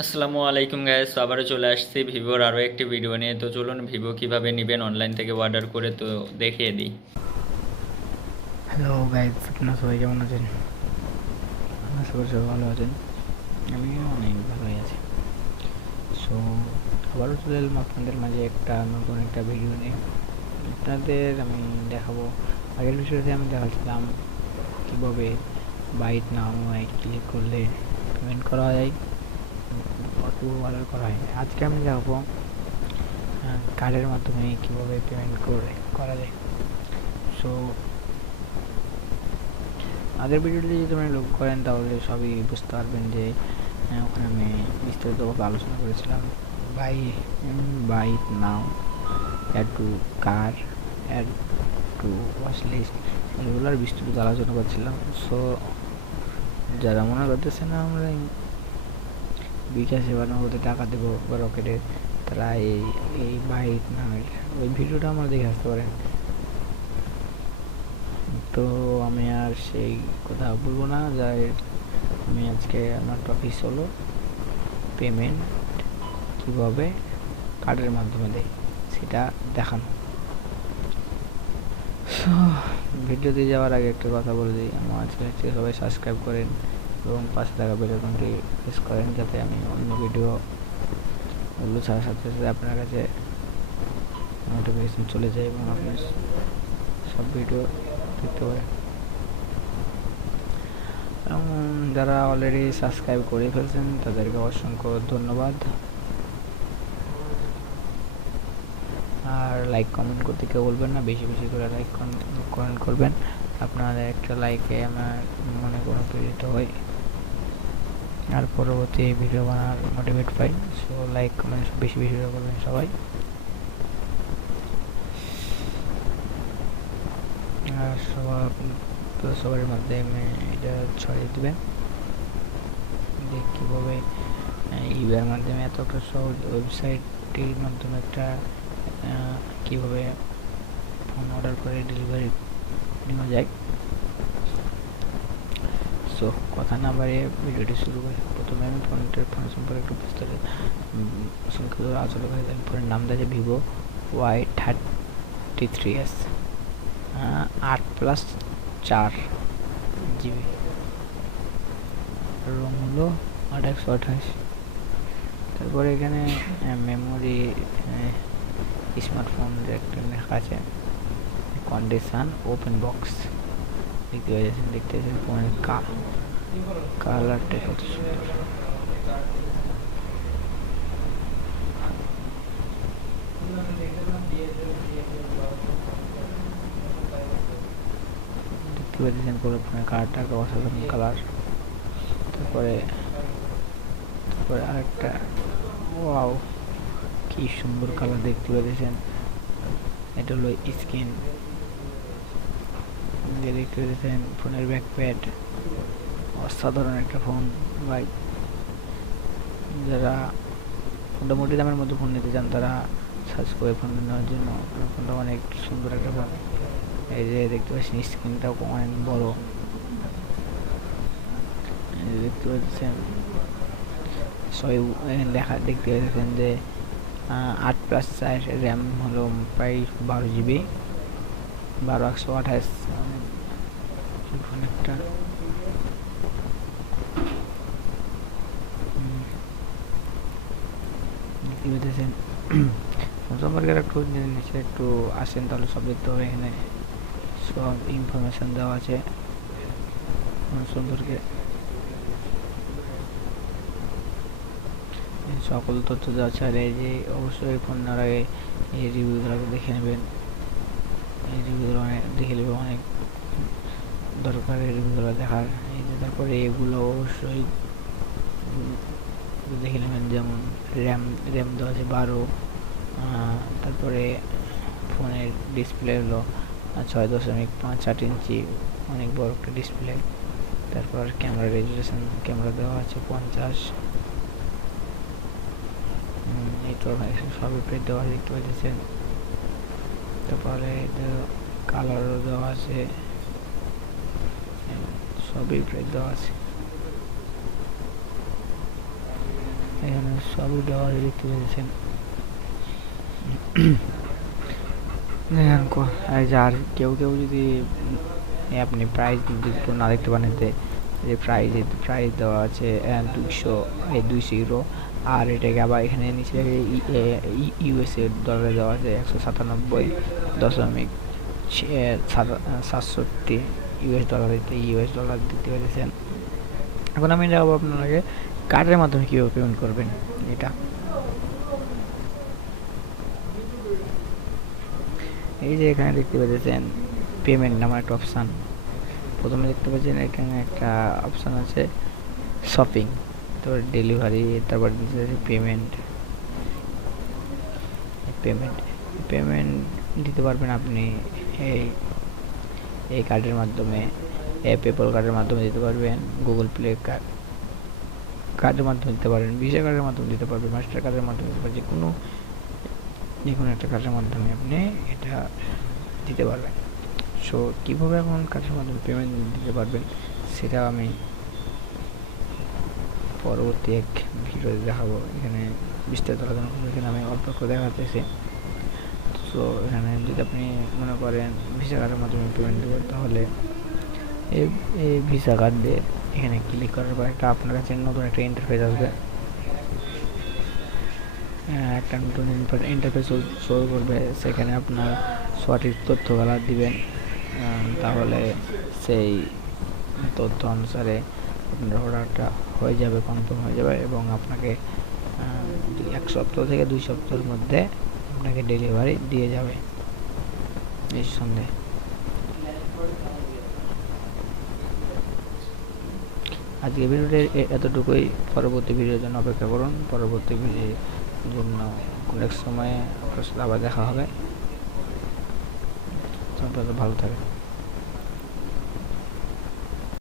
আসসালামু আলাইকুম গাইস, আবারও চলে আসছি ভিভোর আরও একটি ভিডিও নিয়ে। তো চলুন ভিভো কিভাবে নেবেন অনলাইন থেকে অর্ডার করে তো দেখিয়ে দিই। হ্যালো গাইজ, আপনারা সবাই কেমন আছেন? আশা করি সবাই ভালো আছেন। আমিও অনেক ভালোই আছি। সো আবারও চলে এলাম আপনাদের মাঝে নতুন একটা ভিডিও নিয়ে। আপনাদের আমি দেখাবো, আগের ভিডিওতে আমি দেখাচ্ছিলাম কীভাবে বাইট নাও ক্লিক করলে পেমেন্ট করা যায়, অটো অর্ডার করা হয়। আজকে আমি দেখাবো কার্ডের মাধ্যমে কীভাবে পেমেন্ট করা যায়। সো আগের ভিডিওটি যদি আপনি লক্ষ্য করেন তাহলে সবই বুঝতে পারবেন যে ওখানে আমি বিস্তারিতভাবে আলোচনা করেছিলাম buy now, add to cart, add to watch list, এগুলোর বিস্তারিত আলোচনা করছিলাম। সো যারা মনে করতেছে না আমরা বিকাশে বা নগদে টাকা দেবো বা রকেটে, তারা এই বাইট নামের ওই ভিডিওটা আমরা দেখে আসতে পারেন। তো আমি আর সেই কথা বলবো না, যাই আমি আজকে আমার টপিক হলো পেমেন্ট কীভাবে কার্ডের মাধ্যমে দেয় সেটা দেখানো। ভিডিওতে যাওয়ার আগে একটা কথা বলে দিই, আমার চ্যানেলটি সবাই সাবস্ক্রাইব করেন এবং পাশে থাকা বেল আইকনটি প্রেস করেন, যাতে আমি অন্য ভিডিওগুলো ছাড়ার সাথে সাথে আপনার কাছে নোটিফিকেশন চলে যায় এবং আপনি সব ভিডিও দেখতে পারেন। যারা অলরেডি সাবস্ক্রাইব করে ফেলছেন তাদেরকে অসংখ্য ধন্যবাদ। আর লাইক কমেন্ট করতে কেউ বলবেন না, বেশি বেশি করে লাইক কমেন্ট করবেন। আপনাদের একটা লাইকে আমার মনে কোনো প্রেরিত হয় আর পরবর্তী ভিডিও বানার মোটিভেট পাই। সো লাইক কমেন্ট বেশি বেশি করে করবেন সবাই। আর সবার মাধ্যমে এটা ছড়িয়ে দেবেন যে কীভাবে ইউআর মাধ্যমে এত একটা সহজ ওয়েবসাইটটির মাধ্যমে একটা কীভাবে ফোন অর্ডার করে ডেলিভারি নেওয়া যায়। সো কথা না বাড়িয়ে ভিডিওটি শুরু করি। প্রথমে আমি ফোন সম্পর্কে একটু বিস্তারিত সংক্ষিপ্ত আলোচনা করি। ফোনের নাম দেওয়া ভিভো Y33s, 8+4 GB, রোম হলো 8/128। তারপরে এখানে মেমোরি স্মার্টফোন একটা লেখা আছে, কন্ডিশন ওপেন বক্স দেখতে পাচ্ছেন ফোনের কালারটা কত সুন্দর। দেখতে পাচ্ছেন পুরো ফোনের কালারটা অসাধারণ কালার। তারপরে আরেকটা, ওয়াও কি সুন্দর কালার দেখতে পাচ্ছেন। এটা হলো স্ক্রিন, দেখতে পাচ্ছেন ফোনের ব্যাকপ্যাড, অসাধারণ একটা ফোন ভাই। যারা মোটামুটি দামের মধ্যে ফোন নিতে চান তারা সার্চ করে ফোন নেওয়ার জন্য। ফোনটা অনেক সুন্দর একটা ফোন। এই যে দেখতে পাচ্ছেন স্ক্রিনটাও অনেক বড়, দেখতে পাচ্ছেন সবাই লেখা দেখতে পাচ্ছেন যে 8+4, র্যাম হলো প্রায় 12 GB, 12/128। ফোন একটা দেখতে পেতেছেন। ফোন সম্পর্কে একটু নিচে একটু আসেন তাহলে সব দেখতে হবে। এখানে সব ইনফরমেশান দেওয়া আছে ফোন সম্পর্কে, সকল তথ্য দেওয়া আছে। আর এই যে অবশ্যই ফোন নেওয়ার আগে এই রিভিউগুলো দেখে নেবেন, এই রিভিউগুলো দেখে নেবেন, অনেক দরকার এই রিভিউগুলো দেখার। এই যে তারপরে এগুলো অবশ্যই দেখে নেবেন, যেমন র্যাম দেওয়া আছে 12। তারপরে ফোনের ডিসপ্লে হলো 6.58 ইঞ্চি, অনেক বড় একটা ডিসপ্লে। তারপর ক্যামেরা রেজুলেশন, ক্যামেরা দেওয়া আছে 50। সবই প্রেস দেওয়া দেখতে পাচ্ছেন। তারপরে কালারও দেওয়া আছে, সবই প্রেস দেওয়া আছে। এখানে সবই দেওয়া দেখতে পেয়েছেন। আর কেউ কেউ যদি আপনি প্রাইস একটু না দেখতে পারেন, যে প্রাইস দেওয়া আছে 200 ইউরো, আর এটাকে আবার এখানে নিচে ইউএসএ ডলারে দেওয়া আছে 197.67 ইউএস ডলার দিতে পেরেছেন। এখন আমি দেখাবো আপনাকে কার্ডের মাধ্যমে কীভাবে পেমেন্ট করবেন। এটা এই যে এখানে দেখতে পেয়েছেন পেমেন্ট নামের একটা অপশান। প্রথমে দেখতে পাচ্ছেন এখানে একটা অপশান আছে শপিং, তারপর ডেলিভারি, তারপর নিচে আছে পেমেন্ট। পেমেন্ট দিতে পারবেন আপনি এই কার্ডের মাধ্যমে, পেপল কার্ডের মাধ্যমে দিতে পারবেন, গুগল প্লে কার্ডের মাধ্যমে দিতে পারেন, ভিসা কার্ডের মাধ্যমে দিতে পারবেন, মাস্টার কার্ডের মাধ্যমে দিতে পারবেন, যে কোনো একটা কার্ডের মাধ্যমে আপনি এটা দিতে পারবেন। সো কীভাবে এখন কার্ডের মাধ্যমে পেমেন্ট দিতে পারবেন সেটা আমি পরবর্তী এক ভিডিওতে দেখাবো। এখানে বিস্তারিত আলোচনা করবো, এখানে আমি অল্প করে দেখাতেছি। সো এখানে যদি আপনি মনে করেন ভিসা কার্ডের মাধ্যমে পেমেন্ট দেবেন, তাহলে এই ভিসা কার্ড দিয়ে এখানে ক্লিক করার পর আপনার কাছে নতুন একটা ইন্টারফেস আসবে। একটা নতুন ইন্টারফেস শো করবে, সেখানে আপনার সঠিক তথ্যগুলো দিবেন, তাহলে সেই তথ্য অনুসারে আপনার অর্ডারটা হয়ে যাবে, কনফার্ম হয়ে যাবে, এবং আপনাকে 1 সপ্তাহ থেকে 2 সপ্তাহের মধ্যে আপনাকে ডেলিভারি দিয়ে যাবে নিঃসন্দেহে। আজকে ভিডিওটি এতটুকুই। পরবর্তী ভিডিওর জন্য অপেক্ষা করুন। পরবর্তী ভিডিওর জন্য অনেক সময়ে আপনার সাথে আবার দেখা হবে। ভালো থাকবেন।